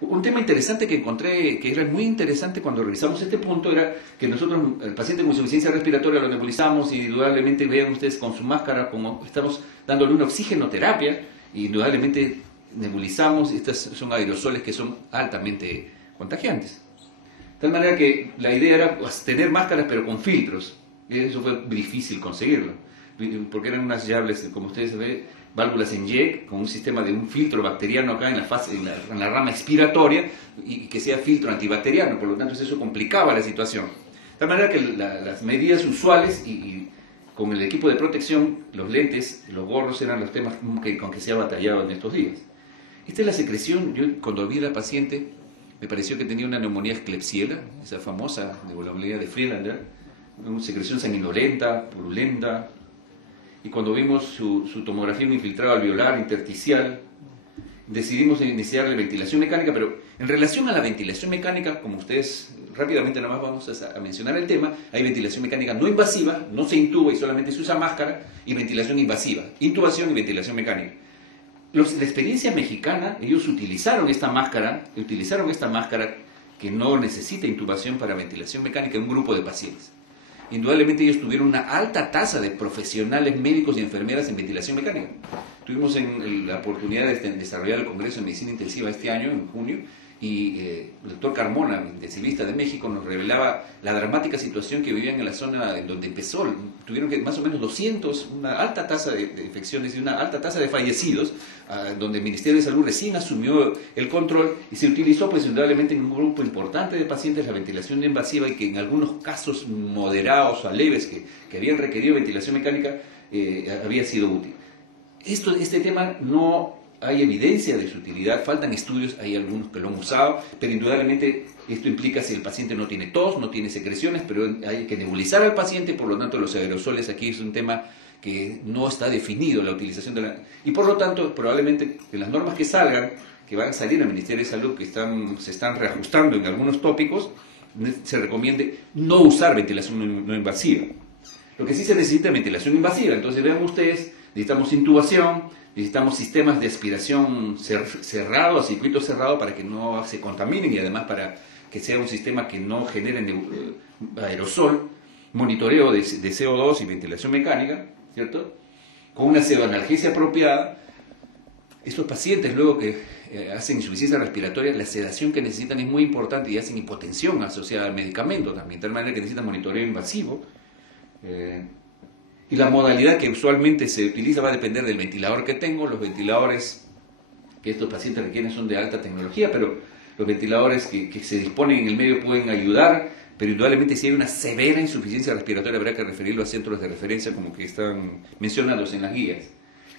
Un tema interesante que encontré, que era muy interesante cuando revisamos este punto, era que nosotros, el paciente con insuficiencia respiratoria, lo nebulizamos y indudablemente vean ustedes con su máscara como estamos dándole una oxigenoterapia, y indudablemente nebulizamos, estas son aerosoles que son altamente contagiantes. De tal manera que la idea era tener máscaras pero con filtros, y eso fue difícil conseguirlo, porque eran unas llaves, como ustedes ven, válvulas en YEG, con un sistema de un filtro bacteriano acá en la rama expiratoria, y que sea filtro antibacteriano, por lo tanto eso complicaba la situación. De tal manera que las medidas usuales y con el equipo de protección, los lentes, los gorros eran los temas con que se ha batallado en estos días. Esta es la secreción. Yo cuando vi a la paciente me pareció que tenía una neumonía Klebsiella, esa famosa neumonía de Friedlander, una secreción sanguinolenta, purulenta. Y cuando vimos su tomografía, un infiltrado alveolar intersticial, decidimos iniciar la ventilación mecánica, pero en relación a la ventilación mecánica, como ustedes rápidamente nada más vamos a mencionar el tema, hay ventilación mecánica no invasiva, no se intuba y solamente se usa máscara, y ventilación invasiva, intubación y ventilación mecánica. La experiencia mexicana, ellos utilizaron esta máscara que no necesita intubación para ventilación mecánica en un grupo de pacientes. Indudablemente ellos tuvieron una alta tasa de profesionales médicos y enfermeras en ventilación mecánica. Tuvimos la oportunidad de desarrollar el Congreso de Medicina Intensiva este año, en junio, y el doctor Carmona, intensivista de México, nos revelaba la dramática situación que vivían en la zona en donde empezó. Tuvieron que más o menos 200, una alta tasa de infecciones y una alta tasa de fallecidos, donde el Ministerio de Salud recién asumió el control y se utilizó pues indudablemente en un grupo importante de pacientes la ventilación invasiva, y que en algunos casos moderados o leves que habían requerido ventilación mecánica había sido útil. Este tema no hay evidencia de su utilidad, faltan estudios, hay algunos que lo han usado, pero indudablemente esto implica si el paciente no tiene tos, no tiene secreciones, pero hay que nebulizar al paciente, por lo tanto los aerosoles aquí es un tema que no está definido, la utilización y por lo tanto probablemente en las normas que salgan, que van a salir al Ministerio de Salud, que se están reajustando en algunos tópicos, se recomiende no usar ventilación no invasiva. Lo que sí se necesita es ventilación invasiva, entonces vean ustedes, necesitamos intubación, necesitamos sistemas de aspiración cerrado, a circuito cerrado, para que no se contaminen y además para que sea un sistema que no genere aerosol, monitoreo de CO2 y ventilación mecánica, ¿cierto? Con una pseudoanalgesia apropiada. Estos pacientes luego que hacen insuficiencia respiratoria, la sedación que necesitan es muy importante y hacen hipotensión asociada al medicamento también, de tal manera que necesitan monitoreo invasivo. Y la modalidad que usualmente se utiliza va a depender del ventilador que tengo. Los ventiladores que estos pacientes requieren son de alta tecnología, pero los ventiladores que se disponen en el medio pueden ayudar, pero indudablemente si hay una severa insuficiencia respiratoria habrá que referirlo a centros de referencia como que están mencionados en las guías.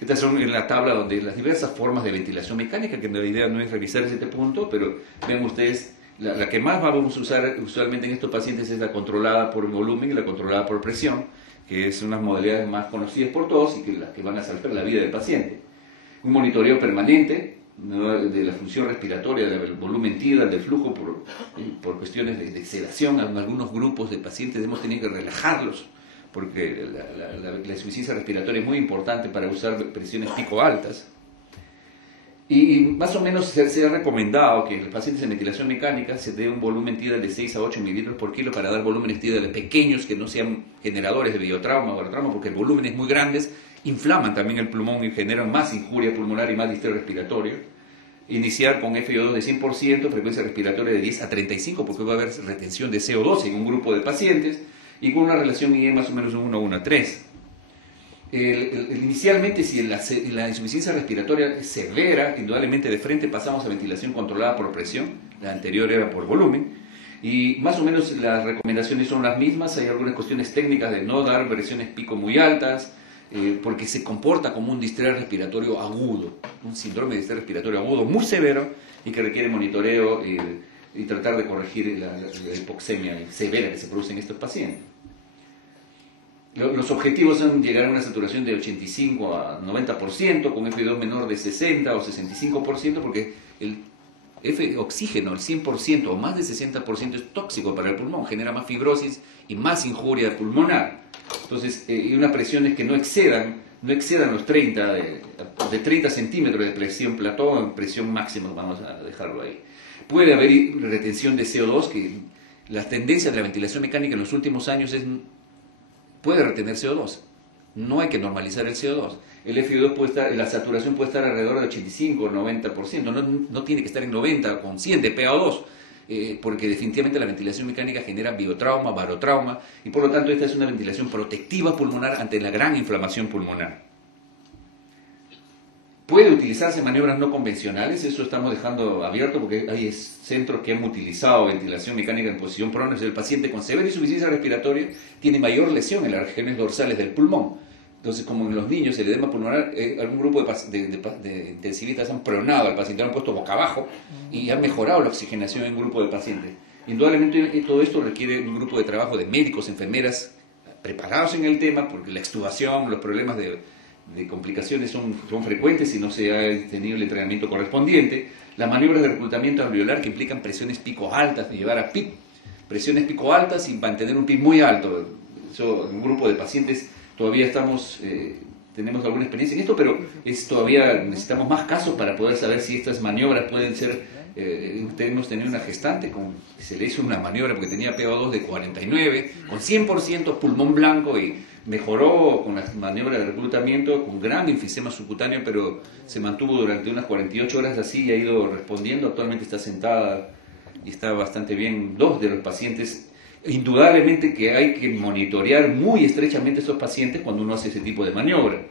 Estas son en la tabla donde las diversas formas de ventilación mecánica, que la idea no es revisar este punto, pero vean ustedes, la que más vamos a usar usualmente en estos pacientes es la controlada por volumen y la controlada por presión, que es unas modalidades más conocidas por todos y que las que van a salvar la vida del paciente. Un monitoreo permanente, ¿no?, de la función respiratoria, del volumen tidal, del flujo, por cuestiones de sedación. En algunos grupos de pacientes hemos tenido que relajarlos, porque la insuficiencia respiratoria es muy importante para usar presiones pico altas. Y más o menos se ha recomendado que los pacientes en ventilación mecánica se dé un volumen tidal de 6 a 8 mililitros por kilo para dar volúmenes tidales pequeños que no sean generadores de biotrauma o barotrauma, porque el volumen es muy grandes, inflaman también el pulmón y generan más injuria pulmonar y más distrés respiratorio. Iniciar con FiO2 de 100%, frecuencia respiratoria de 10 a 35, porque va a haber retención de CO2 en un grupo de pacientes, y con una relación IE más o menos de 1 a 3. Inicialmente, si la insuficiencia respiratoria es severa, indudablemente de frente pasamos a ventilación controlada por presión, la anterior era por volumen, y más o menos las recomendaciones son las mismas. Hay algunas cuestiones técnicas de no dar presiones pico muy altas, porque se comporta como un distrés respiratorio agudo, un síndrome de distrés respiratorio agudo muy severo y que requiere monitoreo y tratar de corregir la hipoxemia severa que se produce en estos pacientes. Los objetivos son llegar a una saturación de 85 a 90%, con FiO2 menor de 60 o 65%, porque el oxígeno, el 100% o más de 60% es tóxico para el pulmón, genera más fibrosis y más injuria pulmonar. Entonces, y unas presiones que no excedan no excedan los 30, de 30 centímetros de presión plató en presión máxima, vamos a dejarlo ahí. Puede haber retención de CO2, que las tendencias de la ventilación mecánica en los últimos años puede retener CO2. No hay que normalizar el CO2. El FiO2 puede estar, la saturación puede estar alrededor de 85 o 90%, no tiene que estar en 90 con 100 de PaO2, porque definitivamente la ventilación mecánica genera biotrauma, barotrauma, y por lo tanto esta es una ventilación protectiva pulmonar ante la gran inflamación pulmonar. Puede utilizarse maniobras no convencionales, eso estamos dejando abierto porque hay centros que han utilizado ventilación mecánica en posición prona. El paciente con severa insuficiencia respiratoria tiene mayor lesión en las regiones dorsales del pulmón. Entonces, como en los niños, el edema pulmonar, algún grupo de intensivistas han pronado al paciente, lo han puesto boca abajo y han mejorado la oxigenación en un grupo de pacientes. Indudablemente todo esto requiere un grupo de trabajo de médicos, enfermeras preparados en el tema, porque la extubación, los problemas de complicaciones son frecuentes si no se ha tenido el entrenamiento correspondiente. Las maniobras de reclutamiento alveolar que implican presiones pico altas, de llevar a PIP, presiones pico altas y mantener un PIP muy alto. Eso, en un grupo de pacientes todavía tenemos alguna experiencia en esto, pero todavía necesitamos más casos para poder saber si estas maniobras pueden ser. Hemos tenido una gestante, se le hizo una maniobra porque tenía PaO2 de 49, con 100% pulmón blanco, y mejoró con las maniobras de reclutamiento, con gran enfisema subcutáneo, pero se mantuvo durante unas 48 horas así y ha ido respondiendo. Actualmente está sentada y está bastante bien. 2 de los pacientes, indudablemente que hay que monitorear muy estrechamente a esos pacientes cuando uno hace ese tipo de maniobra.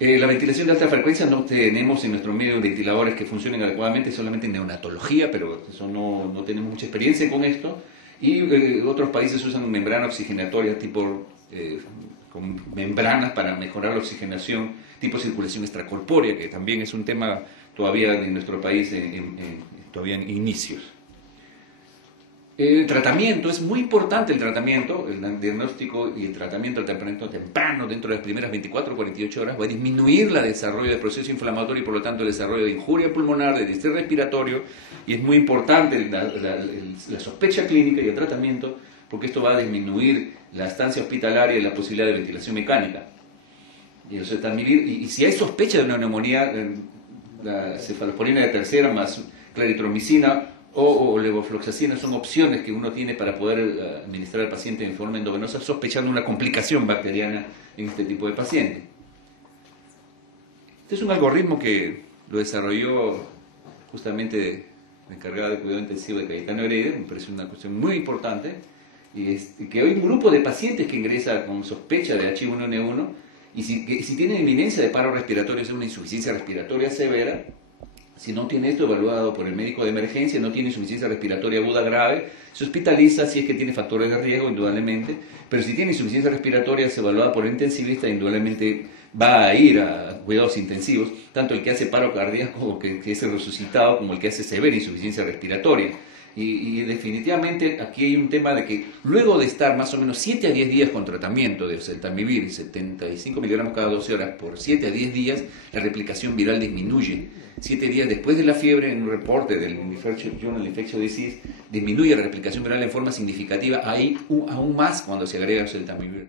La ventilación de alta frecuencia, no tenemos en nuestro medio ventiladores que funcionen adecuadamente, solamente en neonatología, pero eso no tenemos mucha experiencia con esto. Y otros países usan membrana oxigenatoria tipo con membranas para mejorar la oxigenación, tipo circulación extracorpórea, que también es un tema todavía en nuestro país todavía en inicios. El tratamiento, es muy importante el tratamiento, el diagnóstico y el tratamiento temprano, dentro de las primeras 24 o 48 horas, va a disminuir el desarrollo de proceso inflamatorio y por lo tanto el desarrollo de injuria pulmonar, de distrés respiratorio, y es muy importante la sospecha clínica y el tratamiento, porque esto va a disminuir la estancia hospitalaria y la posibilidad de ventilación mecánica. Y si hay sospecha de una neumonía, la cefalosporina de tercera más claritromicina o levofloxacina son opciones que uno tiene para poder administrar al paciente en forma endovenosa, sospechando una complicación bacteriana en este tipo de paciente. Este es un algoritmo que lo desarrolló justamente la encargada de cuidado intensivo de Cayetano Heredia. Me parece una cuestión muy importante, y que hay un grupo de pacientes que ingresa con sospecha de H1N1 y si tiene inminencia de paro respiratorio, es una insuficiencia respiratoria severa. Si no tiene esto evaluado por el médico de emergencia, no tiene insuficiencia respiratoria aguda grave, se hospitaliza si es que tiene factores de riesgo, indudablemente, pero si tiene insuficiencia respiratoria es evaluada por el intensivista, indudablemente va a ir a cuidados intensivos, tanto el que hace paro cardíaco como que es resucitado, como el que hace severa insuficiencia respiratoria. Y definitivamente aquí hay un tema de que luego de estar más o menos 7 a 10 días con tratamiento de oseltamivir, 75 miligramos cada 12 horas por 7 a 10 días, la replicación viral disminuye. 7 días después de la fiebre, en un reporte del Journal Infectious Disease, disminuye la replicación viral en forma significativa, aún más cuando se agrega oseltamivir.